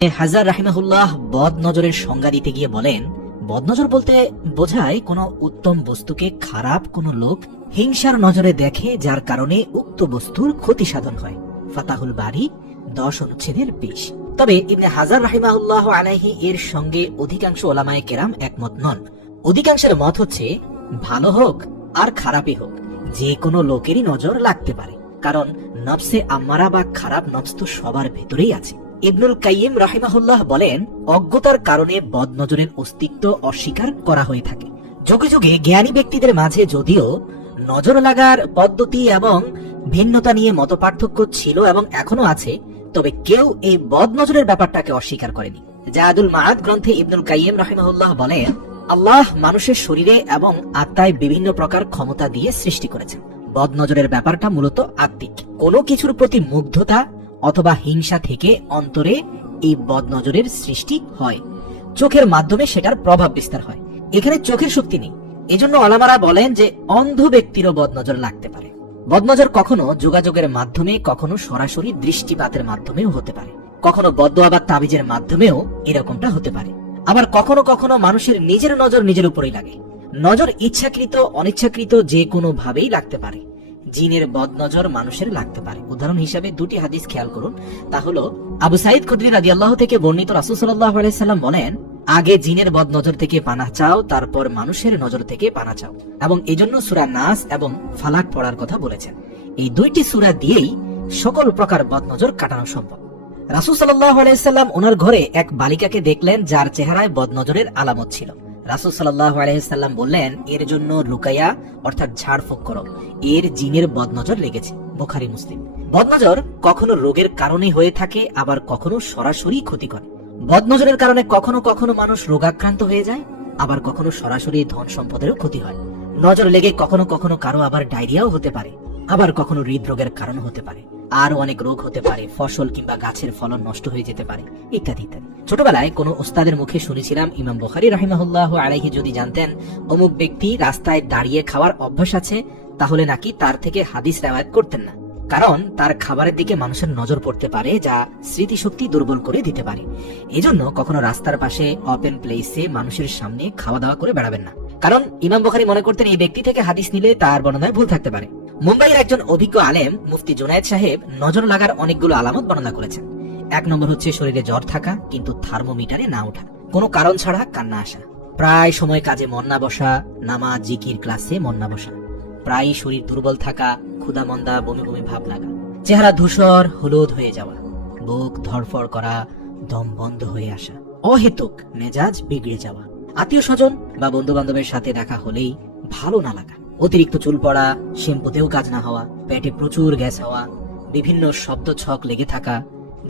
হাজার রাহিমাহুল্লাহ বদ নজরের সংজ্ঞা দিতে গিয়ে বলেন, বদ নজর বলতে বোঝায় কোনো উত্তম বস্তুকে খারাপ কোনো লোক হিংসার নজরে দেখে, যার কারণে উক্ত বস্তুর ক্ষতি সাধন হয়। ফাতাহুল বারি 10 অনুচ্ছেদের 20। তবে ইবনে হাজার রাহিমাহুল্লাহ আলাইহি এর সঙ্গে অধিকাংশ ওলামায়ে কেরাম একমত নন। অধিকাংশের মত হচ্ছে ভালো হোক আর খারাপই হোক, যে কোনো লোকেরই নজর লাগতে পারে, কারণ নফসে আম্মারা বা খারাপ নফস তো সবার ভেতরেই আছে। ইবনুল কাইয়িম রাহিমাহুল্লাহ বলেন, অজ্ঞতার কারণে বদনজরের অস্তিত্ব অস্বীকার করা হয়ে থাকে। যুগে যুগে জ্ঞানী ব্যক্তিদের মাঝে যদিও নজর লাগার পদ্ধতি এবং ভিন্নতা নিয়ে মতপার্থক্য ছিল এবং এখনো আছে, তবে কেউ এই বদনজরের ব্যাপারটাকে অস্বীকার করেনি। জাদুল মাআদ গ্রন্থে ইবনুল কাইয়িম রাহিমাহুল্লাহ বলেন, আল্লাহ মানুষের শরীরে এবং আত্মায় বিভিন্ন প্রকার ক্ষমতা দিয়ে সৃষ্টি করেছেন। বদনজরের ব্যাপারটা মূলত আত্মিক। কোনো কিছুর প্রতি মুগ্ধতা অথবা হিংসা থেকে অন্তরে এই বদনজরের সৃষ্টি হয়, চোখের মাধ্যমে সেটার প্রভাব বিস্তার হয়। এখানে চোখের শক্তি নেই, এজন্য ওলামারা বলেন যে অন্ধ ব্যক্তিরও বদনজর লাগতে পারে। বদনজর কখনো যোগাযোগের মাধ্যমে, কখনো সরাসরি দৃষ্টিপাতের মাধ্যমেও হতে পারে, কখনো বদদোয়া বা তাবিজের মাধ্যমেও এরকমটা হতে পারে। আবার কখনো কখনো মানুষের নিজের নজর নিজের উপরেই লাগে। নজর ইচ্ছাকৃত অনিচ্ছাকৃত যে কোনো ভাবেই লাগতে পারে। জিনের বদনজর মানুষের লাগতে পারে। উদাহরণ হিসেবে দুটি হাদিস খেয়াল করুন। তা হলো আবু সাঈদ খুদরি রাদিয়াল্লাহু থেকে বর্ণিত, রাসূল সাল্লাল্লাহু আলাইহি সাল্লাম বলেন, আগে জিনের বদনজর থেকে পানাহ চাও, তারপর মানুষের নজর থেকে পানাহ চাও। এবং এজন্য সূরা নাস এবং ফালাক পড়ার কথা বলেছেন। এই দুইটি সূরা দিয়েই সকল প্রকার বদনজর কাটানো সম্ভব। রাসূল সাল্লাল্লাহু আলাইহি সাল্লাম ওনার ঘরে এক বালিকাকে দেখলেন যার চেহারায় বদনজরের আলামত ছিল। রাসূল সাল্লাল্লাহু আলাইহি সাল্লাম বললেন, এর জন্য রুকাইয়া অর্থাৎ ঝাড়ফুঁক করো, এর জিনের বদনজর লেগেছে। বুখারী মুসলিম। বদনজর কখনো রোগের কারণে হয়ে থাকে, আবার কখনো সরাসরি ক্ষতি করে। বদনজরের কারণে কখনো কখনো মানুষ রোগাক্রান্ত হয়ে যায়, আবার কখনো সরাসরি ধন সম্পদেরও ক্ষতি হয়। নজর লেগে কখনো কখনো কারো আবার ডায়রিয়াও হতে পারে, আবার কখনো হৃদরোগের কারণ হতে পারে, আরো অনেক রোগ হতে পারে, ফসল কিংবা গাছের ফলন নষ্ট হয়ে যেতে পারে, ইত্যাদি ইত্যাদি। ছোটবেলায় কোনো ওস্তাদের মুখে শুনেছিলাম, ইমাম বুখারী রাহিমাহুল্লাহ আলাইহি যদি জানতেন অমুক ব্যক্তি রাস্তায় দাঁড়িয়ে খাওয়ার অভ্যাস আছে, তাহলে নাকি তার থেকে হাদিস রিওয়ায়াত করতেন না, কারণ তার খাবারের দিকে মানুষের নজর পড়তে পারে, যা স্মৃতিশক্তি দুর্বল করে দিতে পারে। এজন্য কখনো রাস্তার পাশে ওপেন প্লেসে মানুষের সামনে খাওয়া দাওয়া করে বেড়াবেন না, কারণ ইমাম বুখারী মনে করতেন এই ব্যক্তি থেকে হাদিস নিলে তার বর্ণনায় ভুল থাকতে পারে। মুম্বাইয়ের একজন অভিজ্ঞ আলেম মুফতি জুনায়েদ সাহেব নজর লাগার অনেকগুলো আলামত বর্ণনা করেছেন। 1 নম্বর হচ্ছে শরীরে জ্বর থাকা, কিন্তু থার্মোমিটারে না ওঠা, কোনো কারণ ছাড়া কান্না আসা, প্রায় সময় কাজে মন না বসা, নামাজ জিকির ক্লাসে মন না বসা, প্রায় শরীর দুর্বল থাকা, ক্ষুধা মন্দা, বমি বমি ভাব লাগা, চেহারা ধূসর হলুদ হয়ে যাওয়া, বুক ধড়ফড় করা, দম বন্ধ হয়ে আসা, অহেতুক মেজাজ বিগড়ে যাওয়া, আত্মীয় স্বজন বা বন্ধু বান্ধবের সাথে দেখা হলেই ভালো না লাগা, অতিরিক্ত চুল পড়া, শ্যাম্পুতেও কাজ না হওয়া, পেটে প্রচুর গ্যাস হওয়া, বিভিন্ন শব্দ ছক লেগে থাকা,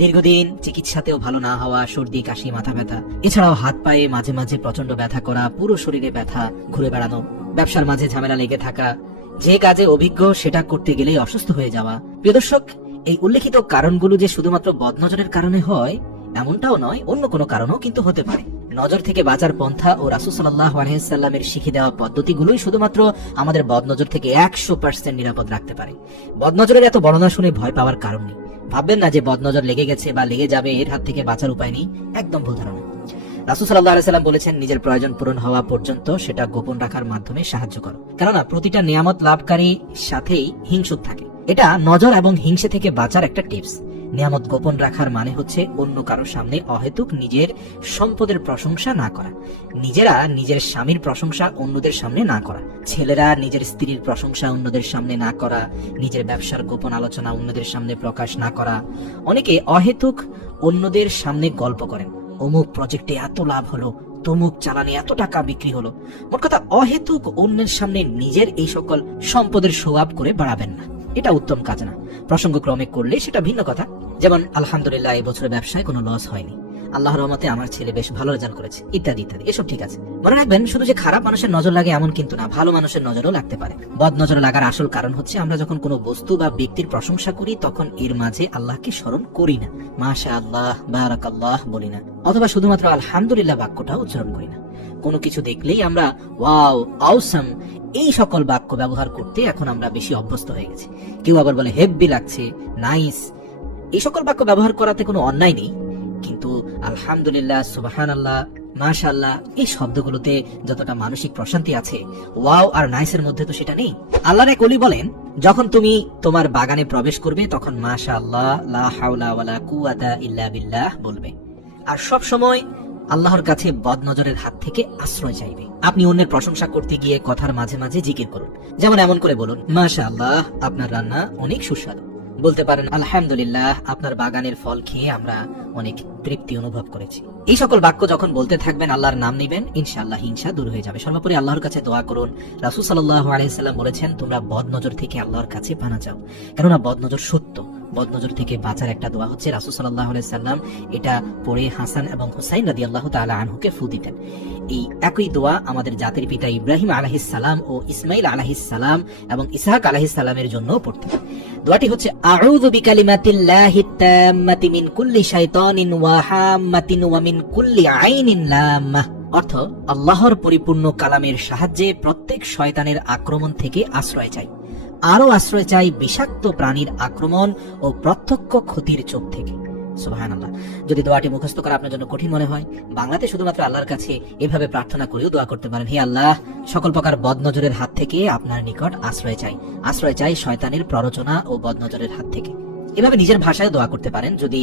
দীর্ঘদিন চিকিৎসাতেও ভালো না হওয়া, সর্দি কাশি মাথা ব্যথা, এছাড়াও হাত পায়ে মাঝে মাঝে প্রচন্ড ব্যথা করা, পুরো শরীরে ব্যথা, ঘুরে বেড়ানো, ব্যবসার মাঝে ঝামেলা লেগে থাকা, যে কাজে অভিজ্ঞ সেটা করতে গেলেই অসুস্থ হয়ে যাওয়া। প্রিয় দর্শক, এই উল্লেখিত কারণগুলো যে শুধুমাত্র বদনজরের কারণে হয় এমনটাও নয়, অন্য কোনো কারণও কিন্তু হতে পারে। নজর থেকে বাঁচার পন্থা ও রাসূল সাল্লাল্লাহু আলাইহি সাল্লামের শিখিয়ে দেওয়া পদ্ধতিগুলোই শুধুমাত্র আমাদের বদনজর থেকে 100% নিরাপদ রাখতে পারে। বদনজরের এত বর্ণনা শুনে ভয় পাওয়ার কারণ নেই। ভাববেন না যে বদনজর লেগে গেছে বা লেগে যাবে, এর হাত থেকে বাঁচার উপায় নেই, একদম ভুল ধারণা। রাসূল সাল্লাল্লাহু আলাইহি সাল্লাম বলেছেন, নিজের প্রয়োজন পূরণ হওয়া পর্যন্ত সেটা গোপন রাখার মাধ্যমে সাহায্য করো, কেননা প্রতিটা নিয়ামত লাভকারী সাথেই হিংসুক থাকে। এটা নজর এবং হিংসে থেকে বাঁচার একটা টিপস। নিয়ামত গোপন রাখার মানে হচ্ছে অন্য কারোর সামনে অহেতুক নিজের সম্পদের প্রশংসা না করা, নিজেরা নিজের স্বামীর প্রশংসা অন্যদের সামনে না করা, ছেলেরা নিজের স্ত্রীর প্রশংসা অন্যদের সামনে না করা, নিজের ব্যবসার গোপন আলোচনা অন্যদের সামনে প্রকাশ না করা। অনেকে অহেতুক অন্যদের সামনে গল্প করেন, অমুক প্রজেক্টে এত লাভ হলো, তমুক চালানে এত টাকা বিক্রি হলো। মোট কথা, অহেতুক অন্যের সামনে নিজের এই সকল সম্পদের শো আপ করে বাড়াবেন না, এটা উত্তম কাজ না। প্রসঙ্গক্রমে করলে সেটা ভিন্ন কথা। যেমন আলহামদুলিল্লাহ এই বছরের ব্যবসায় কোনো লস হয়নি, আল্লাহর রহমতে আমার ছেলে বেশ ভালো রেজাল্ট করেছে, ইত্যাদি ইত্যাদি, এসব ঠিক আছে। মনে রাখবেন, শুধু যে খারাপ মানুষের নজর লাগে এমন কিন্তু না, ভালো মানুষের নজরও লাগতে পারে। বদ নজর লাগার আসল কারণ হচ্ছে আমরা যখন কোনো বস্তু বা ব্যক্তির প্রশংসা করি তখন এর মাঝে আল্লাহকে স্মরণ করি না, মাশাআল্লাহ বারাকাল্লাহ বলি না, অথবা শুধুমাত্র আলহামদুলিল্লাহ বাক্যটা উচ্চারণ করি না। কোনো কিছু দেখলেই আমরা ওয়াও, আউসাম এই সকল বাক্য ব্যবহার করতে এখন আমরা বেশি অভ্যস্ত হয়ে গেছি। কেউ আবার বলে হেব্বি লাগছে, নাইস, এই সকল বাক্য ব্যবহার করাতে কোনো অন্যায় নেই, কিন্তু আলহামদুলিল্লাহ, সুবহানাল্লাহ, মাশাআল্লাহ এই শব্দগুলোতে যতটা মানসিক প্রশান্তি আছে, ওয়াও আর নাইসের মধ্যে তো সেটা নেই। আল্লাহর এক ওলি বলেন, যখন তুমি তোমার বাগানে প্রবেশ করবে তখন মাশাআল্লাহ, লা হাওলা ওয়ালা কুওয়াতা ইল্লা বিল্লাহ বলবে, আর সব সময় আল্লাহর কাছে বদনজরের হাত থেকে আশ্রয় চাইবে। আপনি অন্যের প্রশংসা করতে গিয়ে কথার মাঝে মাঝে জিকির করুন, যেমন এমন করে বলুন, মাশাআল্লাহ, আপনার রান্না অনেক সুস্বাদু। বলতে পারেন, আলহামদুলিল্লাহ, আপনার বাগানের ফল খেয়ে আমরা অনেক তৃপ্তি অনুভব করেছি। এই সকল বাক্য যখন বলতে থাকবেন, আল্লাহর নাম নিবেন, ইনশাআল্লাহ হিংসা দূর হয়ে যাবে। সর্বোপরি আল্লাহর কাছে দোয়া করুন। রাসূল সাল্লাল্লাহু আলাইহি সাল্লাম বলেছেন, তোমরা বদনজর থেকে আল্লাহর কাছে পানা চাও, কেননা বদনজর সত্য। বদনজর থেকে বাঁচার একটা দোয়া হচ্ছে, রাসূল সাল্লাল্লাহু আলাইহি সাল্লাম এটা পড়ে হাসান এবং হুসাইন রাদিয়াল্লাহু তাআলা আনহুকে ফু দিতেন। এই একই দোয়া আমাদের জাতির পিতা ইব্রাহিম আলাইহিস সালাম ও ইসমাইল আলাইহিস সালাম এবং ইসহাক আলাইহিস সালামের জন্য পড়তেন। দোয়াটি হচ্ছে, আউযু বিকালিমাতিল্লাহিত তাম্মাতি মিন কুল্লি শাইতানিন ওয়া হাম্মাতিন ওয়া মিন কুল্লি আইনিন লাম্মাহ। অর্থ, আল্লাহর পরিপূর্ণ কালামের সাহায্যে প্রত্যেক শয়তানের আক্রমণ থেকে আশ্রয় চাই, আরো আশ্রয় চাই বিষাক্ত প্রাণীর আক্রমণ ও প্রত্যক্ষ ক্ষতির চোখ থেকে। সুবহানাল্লাহ। যদি দোয়াটি মুখস্থ করা আপনার জন্য কঠিন মনে হয়, বাংলাতে শুধুমাত্র আল্লাহর কাছে এভাবে প্রার্থনা করেও দোয়া করতে পারেন, হে আল্লাহ, সকল প্রকার বদনজরের হাত থেকে আপনার নিকট আশ্রয় চাই শয়তানের প্ররোচনা ও বদনজরের হাত থেকে। এভাবে নিজের ভাষায় দোয়া করতে পারেন। যদি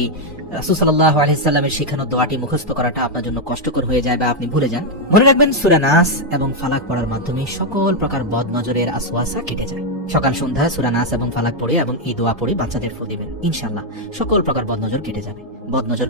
রাসূল সাল্লাল্লাহু আলাইহি সাল্লামের শেখানো দোয়াটি মুখস্থ করাটা আপনার জন্য কষ্টকর হয়ে যায় বা আপনি ভুলে যান, মনে রাখবেন সূরা নাস এবং ফালাক পড়ার মাধ্যমে সকল প্রকার বদনজরের আসওয়াসা কেটে যায়। সকাল সন্ধ্যা সূরা নাস এবং ফালাক পড়ে এবং এই দোয়া পড়ে বাচ্চাদের ফু দিবেন, ইনশাআল্লাহ সকল প্রকার বদনজর কেটে যাবে। বদনজর